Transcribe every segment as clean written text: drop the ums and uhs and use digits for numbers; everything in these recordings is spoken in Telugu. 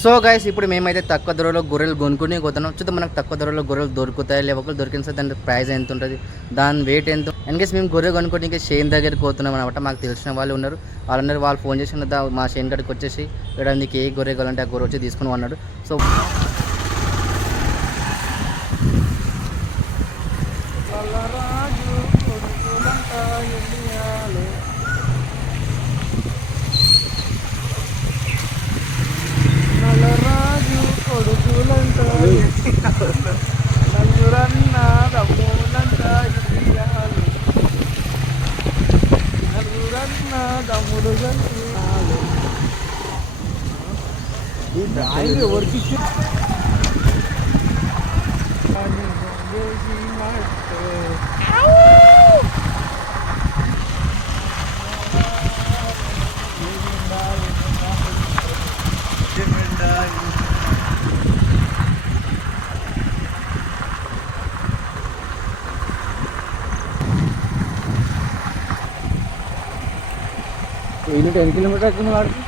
సో గైస్ ఇప్పుడు మేమైతే తక్కువ ధరలో గొర్రెలు కొనుక్కుని పోతున్నాం. చూద్దాం మనకు తక్కువ ధరలో గొర్రెలు దొరుకుతాయి లేకపోతే దొరికిన సార్ దాని ప్రైస్ ఎంత ఉంటుంది, దాని వెయిట్ ఎంత. ఇన్కేస్ మేము గొర్రె కొనుక్కొని ఇంకా షేన్ దగ్గరికి పోతున్నాం అనమాట. మాకు తెలిసిన వాళ్ళు ఉన్నారు, వాళ్ళు ఫోన్ చేసి మా షేన్ కాడికి వచ్చేసి ఇక్కడ నీకు ఏ గొర్రె కావాలంటే ఆ గొర్రె వచ్చి తీసుకుని అన్నాడు. సో ఇది 10 కిలోమీటర్స్ వాడికి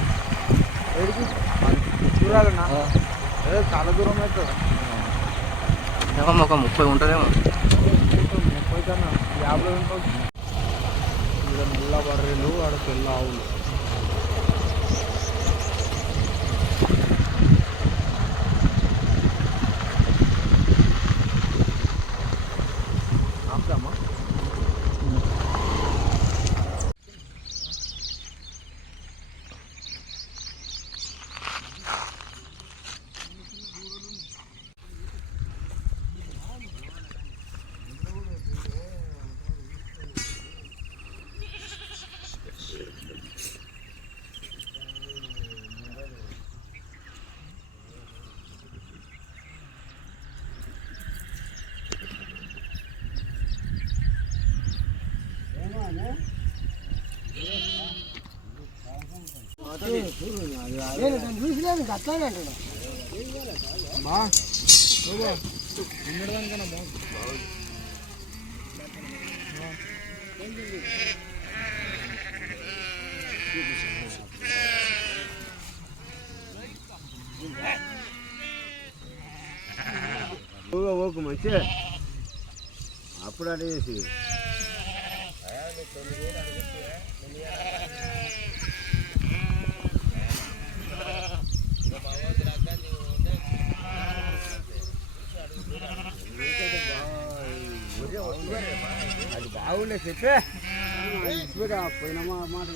చూడాలన్నా చాలా దూరం అవుతుంది. ఒక 30 ఉంటుందేమో, 30 కన్నా 50 ఉంటుంది. ఇక్కడ నల్ల బర్రెలు ఆడ తెల్ల ఆవులు. ఆపుదామా? అట్లానే అంటున్నా ఓకు మంచి అప్పుడు అడిగేసి అది బాగుండే చెప్పే పోయిన మాట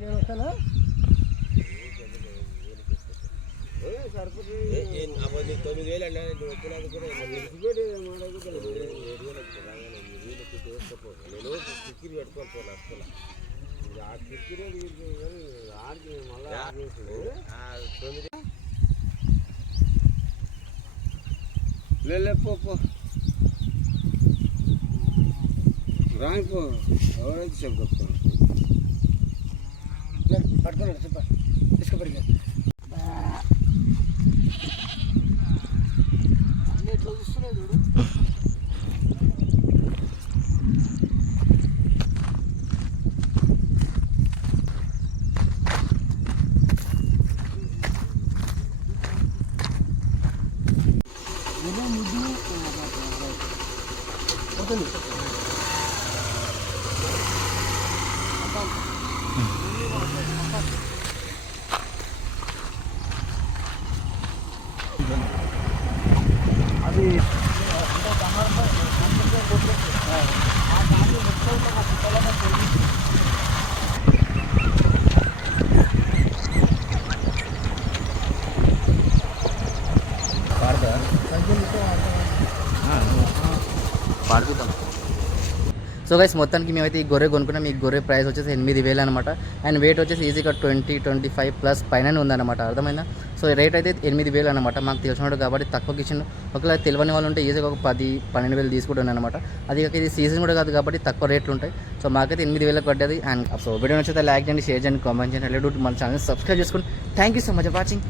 నేను వస్తానా సరిపోతుంది 9,000 అండి నేను కిక్కిరి పెట్టుకోవాలి అసలు ఆ కిక్కిరి ఆడికి మళ్ళీ పో రానిపో ఎవరైతే చెప్పు పట్టుకున్నాడు చెప్ప తీసుకుపడిగా ఎట్లా చూస్తున్నాయి చూడు. అది పాడుతాం. సో గైస్ మొత్తానికి మేమైతే ఈ గొర్రె కొనుక్కున్నాం. ఈ గొర్రె ప్రైస్ వచ్చేసి 8,000 అనమాట. అండ్ వెయిట్ వచ్చేసి ఈజీగా 20-25 ప్లస్ పైన ఉందన్నమాట. అర్థమైందా? సో రేట్ అయితే 8,000 అనమాట. మాకు తెలిసినాడు కాబట్టి తక్కువకి ఇచ్చిండు. ఒకవేళ తెలియని వాళ్ళు ఉంటే ఈజీగా ఒక 10-12,000 తీసుకుంటాను అనమాట. అది కాక ఇది సీజన్ కూడా కాదు కాబట్టి తక్కువ రేట్లు ఉంటాయి. సో మాకైతే 8,000 పడ్డది. అండ్ సో వీడియో నచ్చితే లైక్ చేయండి, షేర్ చేయండి, కామెంట్ చేయండి. మన ఛానల్ సబ్స్క్రైబ్ చేసుకోండి. Thank you so much for watching.